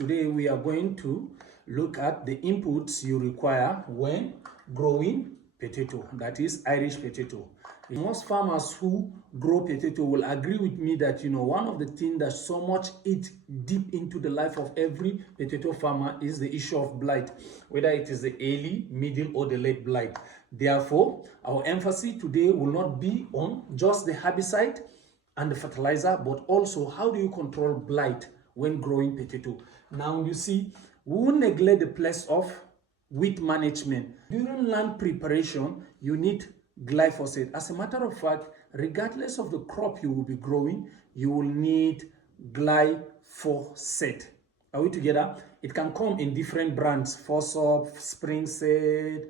Today we are going to look at the inputs you require when growing potato, that is Irish potato. Most farmers who grow potato will agree with me that one of the things that so much eat deep into the life of every potato farmer is the issue of blight, whether it is the early, middle or the late blight. Therefore, our emphasis today will not be on just the herbicide and the fertilizer, but also how do you control blight when growing potato. Now you see, we will neglect the place of weed management. During land preparation, you need glyphosate. As a matter of fact, regardless of the crop you will be growing, you will need glyphosate. Are we together? It can come in different brands: Forsop, Springseed,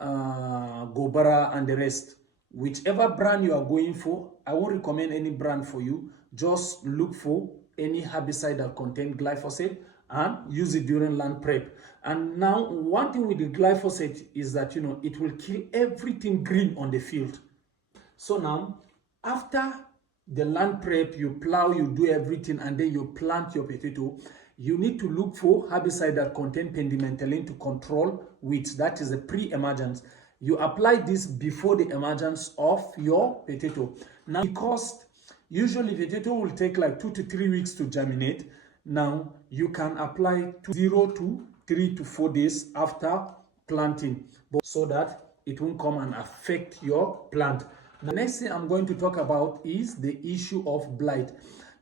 Gobara, and the rest. Whichever brand you are going for, I won't recommend any brand for you. Just look for any herbicide that contains glyphosate and use it during land prep. And now, one thing with the glyphosate is that it will kill everything green on the field. So now, after the land prep, you plow, you do everything, and then you plant your potato, you need to look for herbicide that contain pendimethalin to control weeds. That is a pre-emergence. You apply this before the emergence of your potato. Now, because usually potato will take like 2 to 3 weeks to germinate, now you can apply 0 to 3 to 4 days after planting, so that it won't come and affect your plant. The next thing I'm going to talk about is the issue of blight.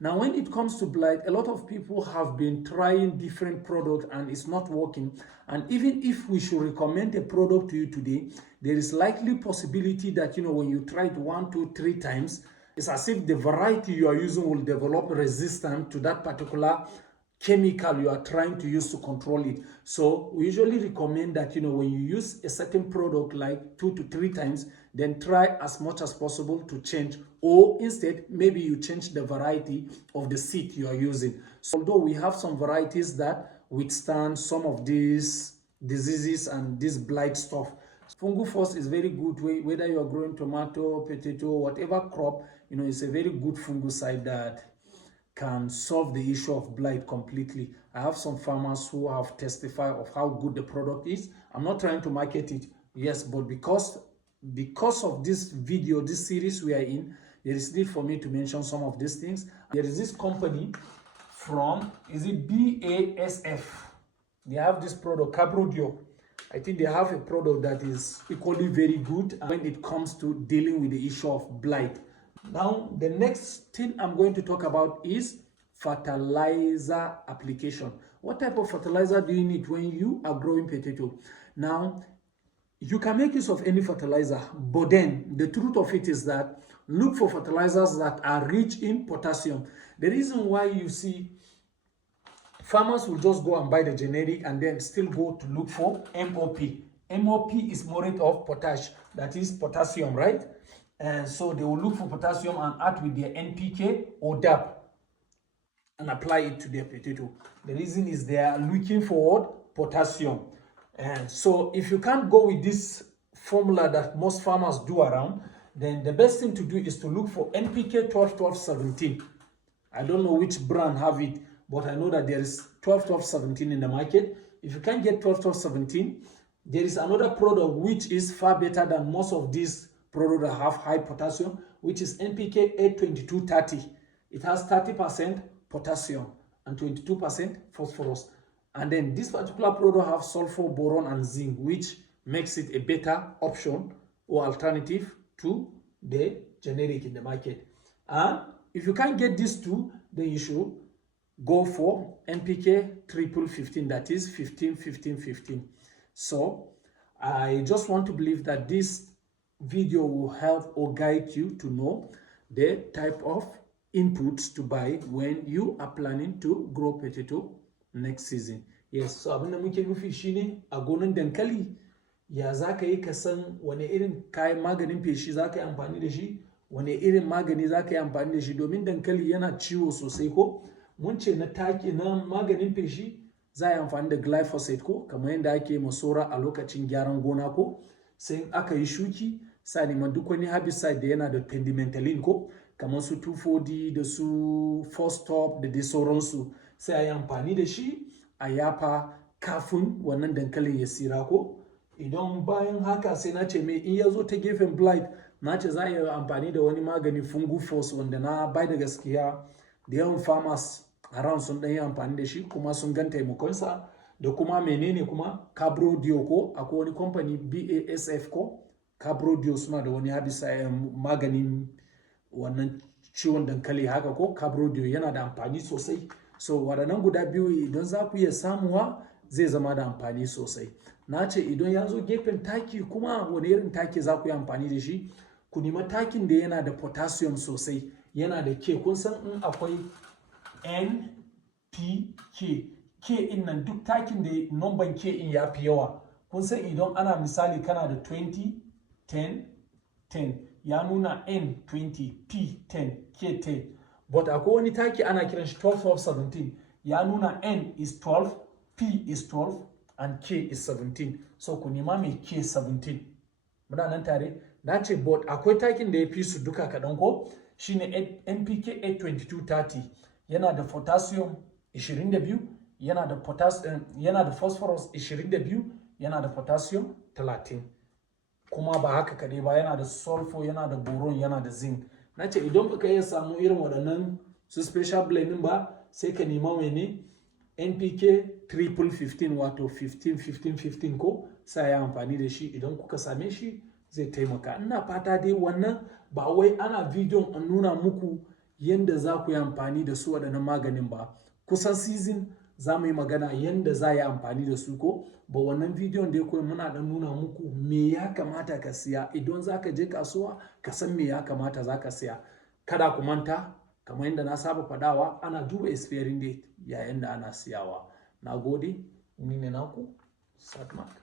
Now, when it comes to blight, a lot of people have been trying different products and it's not working. And even if we should recommend a product to you today, there is likely possibility that when you try it 1, 2, 3 times, it's as if the variety you are using will develop resistance to that particular chemical you are trying to use to control it. So we usually recommend that when you use a certain product like 2 to 3 times, then try as much as possible to change, or instead maybe you change the variety of the seed you are using. So although we have some varieties that withstand some of these diseases and this blight stuff, Fungufos is very good way, whether you are growing tomato, potato, whatever crop, it's a very good fungicide that can solve the issue of blight completely. I have some farmers who have testified of how good the product is. I'm not trying to market it, yes, but because of this video, this series we are in, there is need for me to mention some of these things. There is this company from, is it BASF? They have this product, Cabrodio. I think they have a product that is equally very good when it comes to dealing with the issue of blight. Now, the next thing I'm going to talk about is fertilizer application. What type of fertilizer do you need when you are growing potato? Now, you can make use of any fertilizer, but then the truth of it is that look for fertilizers that are rich in potassium. The reason why you see farmers will just go and buy the generic and then still go to look for MOP. MOP is morate of potash, that is potassium, right? And so they will look for potassium and add with their NPK or DAP and apply it to their potato. The reason is they are looking for potassium. And so if you can't go with this formula that most farmers do around, then the best thing to do is to look for NPK 12-12-17. I don't know which brand have it, but I know that there is 12-12-17 in the market. If you can't get 12-12-17, there is another product which is far better than most of these products that have high potassium, which is NPK 8-22-30. It has 30% potassium and 22% phosphorus. And then this particular product have sulfur, boron, and zinc, which makes it a better option or alternative to the generic in the market. And if you can't get these two, then you should go for NPK 15-15, that is 15-15-15. So I just want to believe that this video will help or guide you to know the type of inputs to buy when you are planning to grow potato next season. Yes, so abin da muke nufi shine a gonan dankali ya za ka yi ka san wane irin kayan maganin feshi za ka yi amfani da shi, wane irin magani za ka yi amfani da shi, domin dankali yana ciwo sosai ko mun ce na taki na maganin feshi za a yi amfani da glyphosate ko kamar yadda ake masora a lokacin gyaran gona ko sai aka yi shuki sa neman duk wani herbicide da yana da pendimethalin ko kamar su 2,4-D da su Forsop da dai sauransu, sai a yi amfani da shi a yafa kafin wannan dankalin ya sira ko. Idan bayan haka sai na ce mai in ya zo ta gefen blight na ce za a yi amfani da wani magani fungufos wanda na bai da gaskiya da yawan farmers around sun ɗan yi amfani da shi kuma sun gan taimakonsa. Da kuma menene kuma Cabrodio ko akwai wani kamfani BASF ko Cabrodio suna da wani maganin wannan ciwon dankali haka ko Cabrodio yana da amfani sosai. So waɗannan guda biyu idan za ku iya samuwa zai zama da amfani sosai. Na ce idan ya zo gefen taki kuma wani irin taki za ku yi amfani da shi, ku nemi takin da yana da potassium sosai, yana da K. Kun san in akwai NPK, K in nan duk takin da numban K in ya fi yawa. Kun san idan ana misali kana da 20, 10, 10 ya nuna N 20, P 10, K 10. But akwai wani taki ana kiran shi 12, 12, 17 ya nuna N is 12, P is 12 and K is 17. So ku nema mai K 17. Muna nan tare? Na ce but akwai takin da ya fi su duka kaɗan ko shine NPK 82230 yana da potassium 22, yana da phosphorus 22, yana da potassium 30. Kuma ba haka kaɗai ba, yana da sulfur, yana da boron, yana da zinc. Na ce idan baka iya samu irin waɗannan su special blending ba sai ka nema mene NPK 1515 wato 15-15-15 ko sai ya amfani da shi. Idan kuka same shi zai taimaka. Ina fata dai wannan ba wai ana bidiyon an nuna muku yadda za ku yi amfani da su waɗannan maganin ba. Kusan season za mu yi magana yadda za a yi amfani da su ko ba wannan bidiyon dai kawai muna dan nuna muku me ya kamata ka siya idan za ka je kasuwa ka san me ya kamata za ka siya. Kada ku manta kamar yadda na saba fadawa ana duba expiring date yayin da ana siyawa. Na gode, ni ne naku Sadmark.